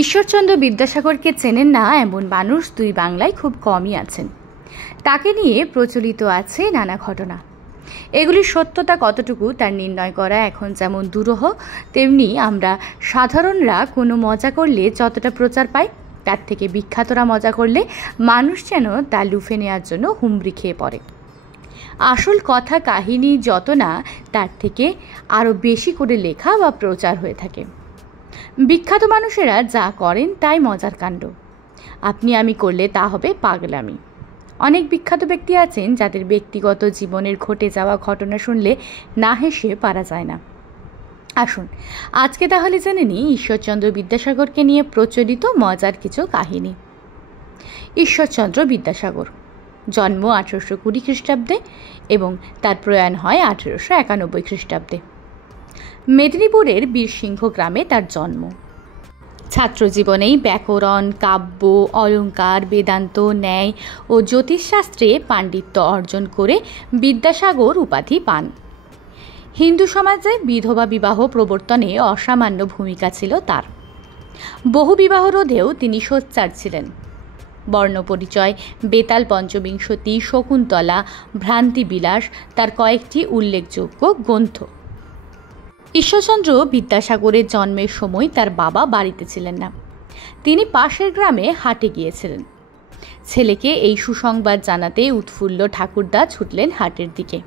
ঈশ্বরচন্দ্র বিদ্যাসাগরকে চেনেন না এমন মানুষ দুই বাংলায় খুব কমই আছেন। তাকে নিয়ে প্রচলিত আছে নানা ঘটনা। এগুলির সত্যতা কতটুকু তার নির্ণয় করা এখন যেমন দুরূহ, তেমনি আমরা সাধারণরা কোনো মজা করলে যতটা প্রচার পাই, তার থেকে বিখ্যাতরা মজা করলে মানুষ যেন তা লুফে নেওয়ার জন্য হুমড়ি খেয়ে পড়ে। আসল কথা কাহিনী যত না, তার থেকে আরও বেশি করে লেখা বা প্রচার হয়ে থাকে। বিখ্যাত মানুষেরা যা করেন তাই মজার কাণ্ড, আপনি আমি করলে তা হবে পাগলামি। অনেক বিখ্যাত ব্যক্তি আছেন যাদের ব্যক্তিগত জীবনের ঘটে যাওয়া ঘটনা শুনলে না হেসে পারা যায় না। আসুন আজকে তাহলে জেনে নিই ঈশ্বরচন্দ্র বিদ্যাসাগরকে নিয়ে প্রচলিত মজার কিছু কাহিনী। ঈশ্বরচন্দ্র বিদ্যাসাগর জন্ম 1820 খ্রিস্টাব্দে এবং তার প্রয়াণ হয় 1891 খ্রিস্টাব্দে। মেদিনীপুরের বীরসিংহ গ্রামে তার জন্ম। ছাত্রজীবনেই ব্যাকরণ, কাব্য, অলঙ্কার, বেদান্ত, ন্যায় ও জ্যোতিষশাস্ত্রে পাণ্ডিত্য অর্জন করে বিদ্যাসাগর উপাধি পান। হিন্দু সমাজে বিধবা বিবাহ প্রবর্তনে অসামান্য ভূমিকা ছিল তার। বহু বিবাহ রোধেও তিনি সোচ্চার ছিলেন। বর্ণপরিচয়, বেতাল পঞ্চবিংশতি, শকুন্তলা, ভ্রান্তিবিলাস তার কয়েকটি উল্লেখযোগ্য গ্রন্থ। ঈশ্বরচন্দ্র বিদ্যাসাগরের জন্মের সময় তার বাবা বাড়িতে ছিলেন না। তিনি পাশের গ্রামে হাটে গিয়েছিলেন। ছেলেকে এই সুসংবাদ জানাতে উৎফুল্ল ঠাকুরদা ছুটলেন হাটের দিকে।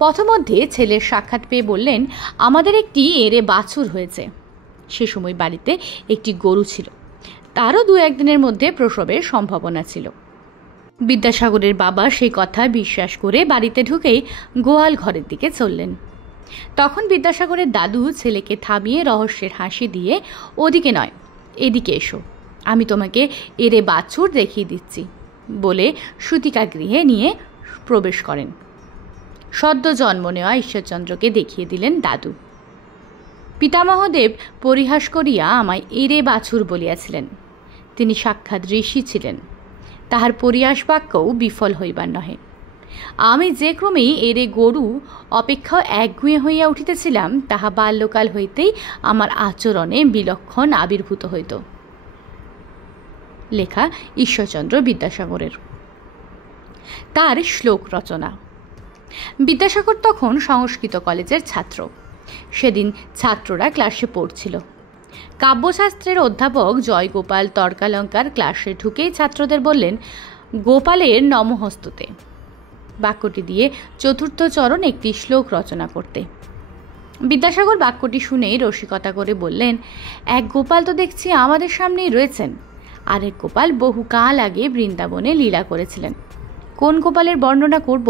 পথমধ্যে ছেলের সাক্ষাৎ পেয়ে বললেন, আমাদের একটি এঁড়ে বাছুর হয়েছে। সে সময় বাড়িতে একটি গরু ছিল, তারও 2-1 দিনের মধ্যে প্রসবের সম্ভাবনা ছিল। বিদ্যাসাগরের বাবা সেই কথা বিশ্বাস করে বাড়িতে ঢুকেই গোয়াল ঘরের দিকে চললেন। তখন বিদ্যাসাগরের দাদু ছেলেকে থামিয়ে রহস্যের হাসি দিয়ে, ওদিকে নয়, এদিকে এসো, আমি তোমাকে এঁড়ে বাছুর দেখিয়ে দিচ্ছি বলে সুতিকা গৃহে নিয়ে প্রবেশ করেন। সদ্য জন্ম নেওয়া ঈশ্বরচন্দ্রকে দেখিয়ে দিলেন দাদু। পিতামহদেব পরিহাস করিয়া আমায় এঁড়ে বাছুর বলিয়াছিলেন। তিনি সাক্ষাৎ ঋষি ছিলেন, তাহার পরিহাস বাক্যও বিফল হইবার নহে। আমি যে ক্রমেই এঁড়ে গরু অপেক্ষা একগুঁয়ে হইয়া উঠিতেছিলাম, তাহা বাল্যকাল হইতেই আমার আচরণে বিলক্ষণ আবির্ভূত হইত। লেখা ঈশ্বরচন্দ্র বিদ্যাসাগরের। তার শ্লোক রচনা। বিদ্যাসাগর তখন সংস্কৃত কলেজের ছাত্র। সেদিন ছাত্ররা ক্লাসে পড়ছিল। কাব্যশাস্ত্রের অধ্যাপক জয়গোপাল তর্কালঙ্কার ক্লাসে ঢুকেই ছাত্রদের বললেন, গোপালের নমহস্ততে বাক্যটি দিয়ে 4র্থ চরণ একটি শ্লোক রচনা করতে। বিদ্যাসাগর বাক্যটি শুনেই রসিকতা করে বললেন, এক গোপাল তো দেখছি আমাদের সামনেই রয়েছেন, আরেক গোপাল বহুকাল আগে বৃন্দাবনে লীলা করেছিলেন। কোন গোপালের বর্ণনা করব?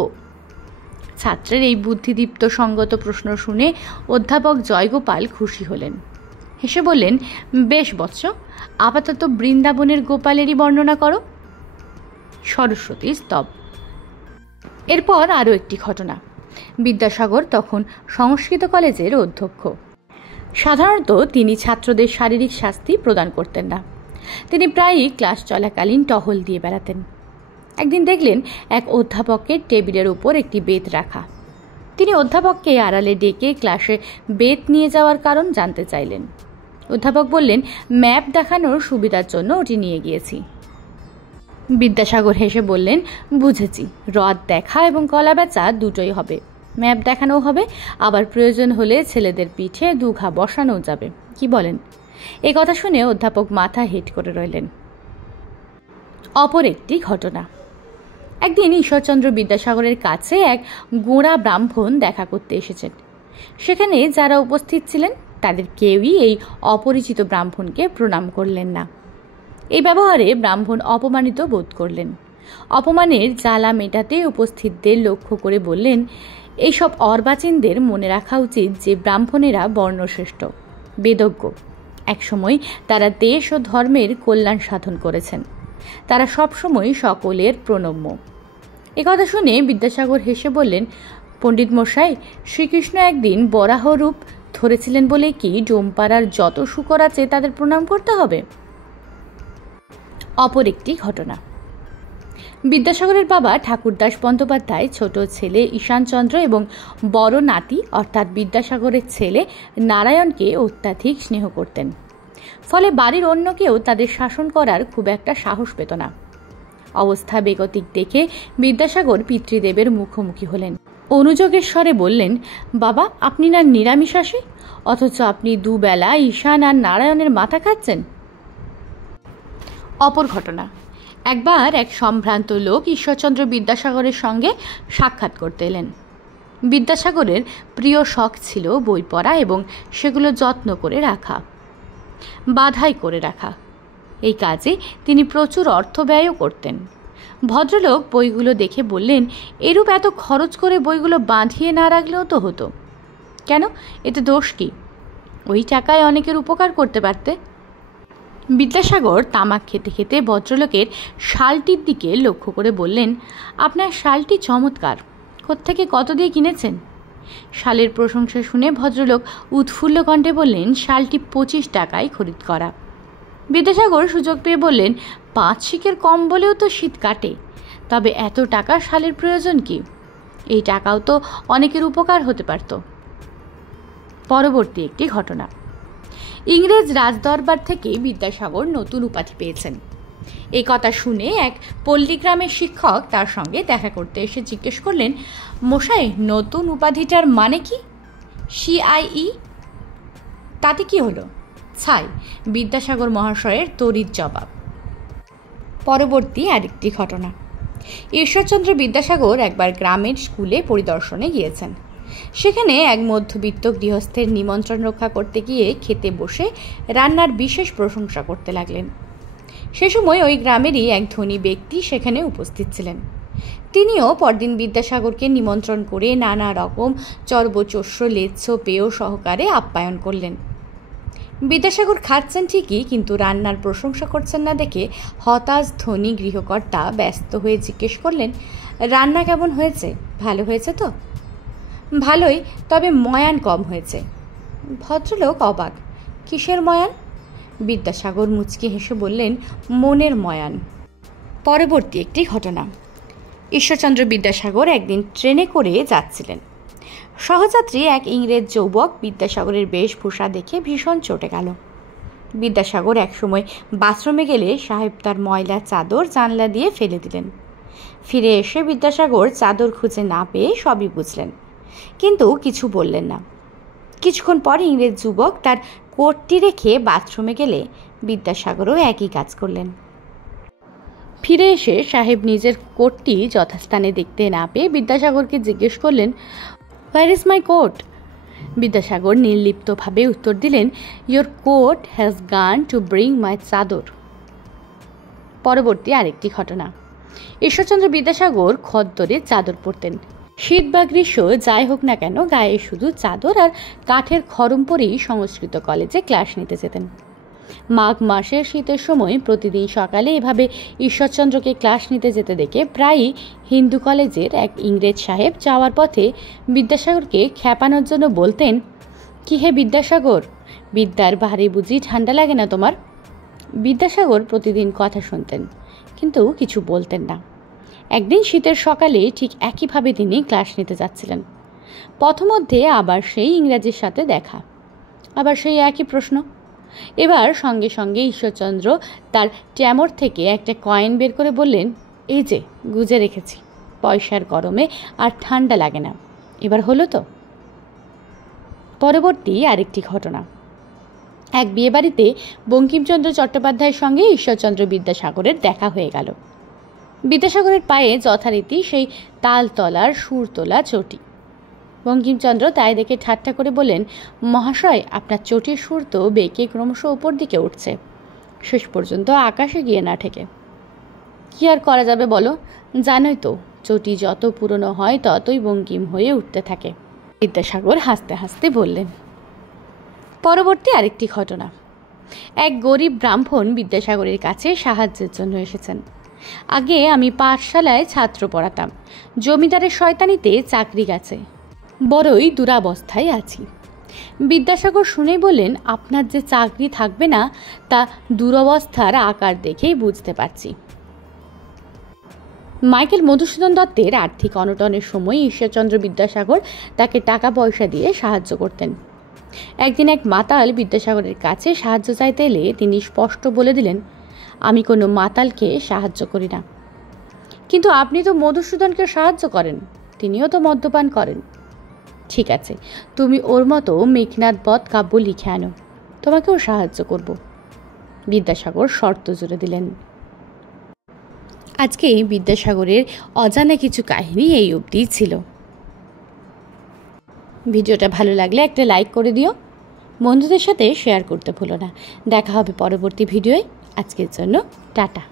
ছাত্রের এই বুদ্ধিদীপ্ত সঙ্গত প্রশ্ন শুনে অধ্যাপক জয়গোপাল খুশি হলেন। হেসে বললেন, বেশ বৎস, আপাতত বৃন্দাবনের গোপালেরই বর্ণনা করো। সরস্বতী স্তব। এরপর আরও একটি ঘটনা। বিদ্যাসাগর তখন সংস্কৃত কলেজের অধ্যক্ষ। সাধারণত তিনি ছাত্রদের শারীরিক শাস্তি প্রদান করতেন না। তিনি প্রায়ই ক্লাস চলাকালীন টহল দিয়ে বেড়াতেন। একদিন দেখলেন এক অধ্যাপকের টেবিলের উপর একটি বেত রাখা। তিনি অধ্যাপককে আড়ালে ডেকে ক্লাসে বেত নিয়ে যাওয়ার কারণ জানতে চাইলেন। অধ্যাপক বললেন, ম্যাপ দেখানোর সুবিধার জন্য ওটি নিয়ে গিয়েছি। বিদ্যাসাগর হেসে বললেন, বুঝেছি, হ্রদ দেখা এবং কলা বেচা দুটোই হবে, ম্যাপ দেখানোও হবে, আবার প্রয়োজন হলে ছেলেদের পিঠে 2 ঘা বসানোও যাবে, কি বলেন? এ কথা শুনে অধ্যাপক মাথা হেঁট করে রইলেন। অপর একটি ঘটনা। একদিন ঈশ্বরচন্দ্র বিদ্যাসাগরের কাছে এক গোঁড়া ব্রাহ্মণ দেখা করতে এসেছেন। সেখানে যারা উপস্থিত ছিলেন তাদের কেউই এই অপরিচিত ব্রাহ্মণকে প্রণাম করলেন না। এই ব্যবহারে ব্রাহ্মণ অপমানিত বোধ করলেন। অপমানের জ্বালা মেটাতে উপস্থিতদের লক্ষ্য করে বললেন, এইসব অর্বাচীনদের মনে রাখা উচিত যে ব্রাহ্মণেরা বর্ণশ্রেষ্ঠ, বেদজ্ঞ। একসময় তারা দেশ ও ধর্মের কল্যাণ সাধন করেছেন। তারা সবসময় সকলের প্রণম্য। একথা শুনে বিদ্যাসাগর হেসে বললেন, পণ্ডিত মশাই, শ্রীকৃষ্ণ একদিন বরাহ রূপ ধরেছিলেন বলে কি ডোমপাড়ার যত শূকর আছে তাদের প্রণাম করতে হবে? অপর একটি ঘটনা। বিদ্যাসাগরের বাবা ঠাকুরদাস বন্দ্যোপাধ্যায় ছোট ছেলে ঈশানচন্দ্র এবং বড় নাতি অর্থাৎ বিদ্যাসাগরের ছেলে নারায়ণকে অত্যাধিক স্নেহ করতেন। ফলে বাড়ির অন্য কেউ তাদের শাসন করার খুব একটা সাহস পেত না। অবস্থা বেগতিক দেখে বিদ্যাসাগর পিতৃদেবের মুখোমুখি হলেন। অনুযোগের স্বরে বললেন, বাবা, আপনি না নিরামিষাশী, অথচ আপনি দুবেলা ঈশান আর নারায়ণের মাথা খাচ্ছেন। অপর ঘটনা, একবার এক সম্ভ্রান্ত লোক ঈশ্বরচন্দ্র বিদ্যাসাগরের সঙ্গে সাক্ষাৎ করতে এলেন। বিদ্যাসাগরের প্রিয় শখ ছিল বই পড়া এবং সেগুলো যত্ন করে রাখা, বাঁধাই করে রাখা। এই কাজে তিনি প্রচুর অর্থ ব্যয়ও করতেন। ভদ্রলোক বইগুলো দেখে বললেন, এরূপ এত খরচ করে বইগুলো বাঁধিয়ে না রাখলেও তো হতো। কেন, এতে দোষ কি? ওই টাকায় অনেকের উপকার করতে পারতে। বিদ্যাসাগর তামাক খেতে খেতে ভদ্রলোকের শালটির দিকে লক্ষ্য করে বললেন, আপনার শালটি চমৎকার, কোত্থেকে কত দিয়ে কিনেছেন? শালের প্রশংসা শুনে ভদ্রলোক উৎফুল্ল কণ্ঠে বললেন, শালটি 25 টাকায় খরিদ করা। বিদ্যাসাগর সুযোগ পেয়ে বললেন, 5 শিকের কম বলেও তো শীত কাটে, তবে এত টাকা শালের প্রয়োজন কি? এই টাকাও তো অনেকের উপকার হতে পারত। পরবর্তী একটি ঘটনা, ইংরেজ রাজদরবার থেকে বিদ্যাসাগর নতুন উপাধি পেয়েছেন। এই কথা শুনে এক পল্লীগ্রামের শিক্ষক তার সঙ্গে দেখা করতে এসে জিজ্ঞেস করলেন, মশাই, নতুন উপাধিটার মানে কি? CIE? তাতে কি হলো? ছাই, বিদ্যাসাগর মহাশয়ের তড়িৎ জবাব। পরবর্তী আরেকটি ঘটনা, ঈশ্বরচন্দ্র বিদ্যাসাগর একবার গ্রামের স্কুলে পরিদর্শনে গিয়েছেন। সেখানে এক মধ্যবিত্ত গৃহস্থের নিমন্ত্রণ রক্ষা করতে গিয়ে খেতে বসে রান্নার বিশেষ প্রশংসা করতে লাগলেন। সে সময় ওই গ্রামেরই এক ধনী ব্যক্তি সেখানে উপস্থিত ছিলেন। তিনিও পরদিন বিদ্যাসাগরকে নিমন্ত্রণ করে নানা রকম চর্বচস্য লেচ্ছ পেয় সহকারে আপ্যায়ন করলেন। বিদ্যাসাগর খাচ্ছেন ঠিকই, কিন্তু রান্নার প্রশংসা করছেন না দেখে হতাশ ধনী গৃহকর্তা ব্যস্ত হয়ে জিজ্ঞেস করলেন, রান্না কেমন হয়েছে? ভালো হয়েছে তো? ভালোই, তবে ময়ান কম হয়েছে। ভদ্রলোক অবাক, কিসের ময়ান? বিদ্যাসাগর মুচকি হেসে বললেন, মনের ময়ান। পরবর্তী একটি ঘটনা, ঈশ্বরচন্দ্র বিদ্যাসাগর একদিন ট্রেনে করে যাচ্ছিলেন। সহযাত্রী এক ইংরেজ যুবক বিদ্যাসাগরের বেশভূষা দেখে ভীষণ চটে গেল। বিদ্যাসাগর একসময় বাথরুমে গেলে সাহেব তার ময়লা চাদর জানলা দিয়ে ফেলে দিলেন। ফিরে এসে বিদ্যাসাগর চাদর খুঁজে না পেয়ে সবই বুঝলেন, কিন্তু কিছু বললেন না। কিছুক্ষণ পর ইংরেজ যুবক তার কোটটি রেখে বাথরুমে গেলে বিদ্যাসাগরও একই কাজ করলেন। ফিরে এসে সাহেব নিজের কোটটি যথাস্থানে দেখতে না পেয়ে বিদ্যাসাগরকে জিজ্ঞেস করলেন, where is my coat? Vidyasagar নির্লিপ্তভাবে উত্তর দিলেন, your coat has gone to bring my chadar. পরবর্তী আরেকটি ঘটনা, ঈশ্বরচন্দ্র বিদ্যাসাগর খদ্দরে চাদর পরতেন। শীত বা গ্রীষ্ম যাই হোক না কেন, গায়ে শুধু চাদর আর কাঠের খড়ম পরেই সংস্কৃত কলেজে ক্লাস নিতে যেতেন। মাঘ মাসের শীতের সময় প্রতিদিন সকালে এভাবে ঈশ্বরচন্দ্রকে ক্লাস নিতে যেতে দেখে প্রায়ই হিন্দু কলেজের এক ইংরেজ সাহেব যাওয়ার পথে বিদ্যাসাগরকে খেপানোর জন্য বলতেন, কি হে বিদ্যাসাগর, বিদ্যার ভারে বুঝি ঠান্ডা লাগে না তোমার? বিদ্যাসাগর প্রতিদিন কথা শুনতেন, কিন্তু কিছু বলতেন না। একদিন শীতের সকালে ঠিক একইভাবে তিনি ক্লাস নিতে যাচ্ছিলেন। পথমধ্যে আবার সেই ইংরেজের সাথে দেখা, আবার সেই একই প্রশ্ন। এবার সঙ্গে সঙ্গে ঈশ্বরচন্দ্র তার ট্যামর থেকে একটা কয়েন বের করে বললেন, এই যে গুজে রেখেছি, পয়সার গরমে আর ঠান্ডা লাগে না, এবার হলো তো? পরবর্তী আরেকটি ঘটনা, এক বিয়েবাড়িতে বঙ্কিমচন্দ্র চট্টোপাধ্যায়ের সঙ্গে ঈশ্বরচন্দ্র বিদ্যাসাগরের দেখা হয়ে গেল। বিদ্যাসাগরের পায়ে যথারীতি সেই তালতলার সুরতলা চটি। বঙ্কিমচন্দ্র তাই দেখে ঠাট্টা করে বললেন, মহাশয়, আপনার চটির সুর তো বেঁকে ক্রমশ উপর দিকে উঠছে, শেষ পর্যন্ত আকাশে গিয়ে না ঠেকে। কি আর করা যাবে বলো, জানোই তো চটি যত পুরনো হয় ততই বঙ্কিম হয়ে উঠতে থাকে। বিদ্যাসাগর হাসতে হাসতে বললেন। পরবর্তী আরেকটি ঘটনা, এক গরিব ব্রাহ্মণ বিদ্যাসাগরের কাছে সাহায্যের জন্য এসেছেন। আগে আমি পাঠশালায় ছাত্র পড়াতাম, জমিদারের শয়তানিতে চাকরি গেছে, বড়ই দুরাবস্থায় আছি। বিদ্যাসাগর শুনেই বললেন, আপনার যে চাকরি থাকবে না তা দুরবস্থার আকার দেখেই বুঝতে পারছি। মাইকেল মধুসূদন দত্তের আর্থিক অনটনের সময় ঈশ্বরচন্দ্র বিদ্যাসাগর তাকে টাকা পয়সা দিয়ে সাহায্য করতেন। একদিন এক মাতাল বিদ্যাসাগরের কাছে সাহায্য চাইতে এলে তিনি স্পষ্ট বলে দিলেন, আমি কোনো মাতালকে সাহায্য করি না। কিন্তু আপনি তো মধুসূদনকে সাহায্য করেন, তিনিও তো মদ্যপান করেন। ঠিক আছে, তুমি ওর মতো মেঘনাদ বধ কাব্য লিখে আনো, তোমাকেও সাহায্য করব। বিদ্যাসাগর শর্ত জুড়ে দিলেন। আজকে বিদ্যাসাগরের অজানা কিছু কাহিনী এই অবধি ছিল। ভিডিওটা ভালো লাগলে একটা লাইক করে দিও, বন্ধুদের সাথে শেয়ার করতে ভুলো না। দেখা হবে পরবর্তী ভিডিওয়। আজকের জন্য টাটা।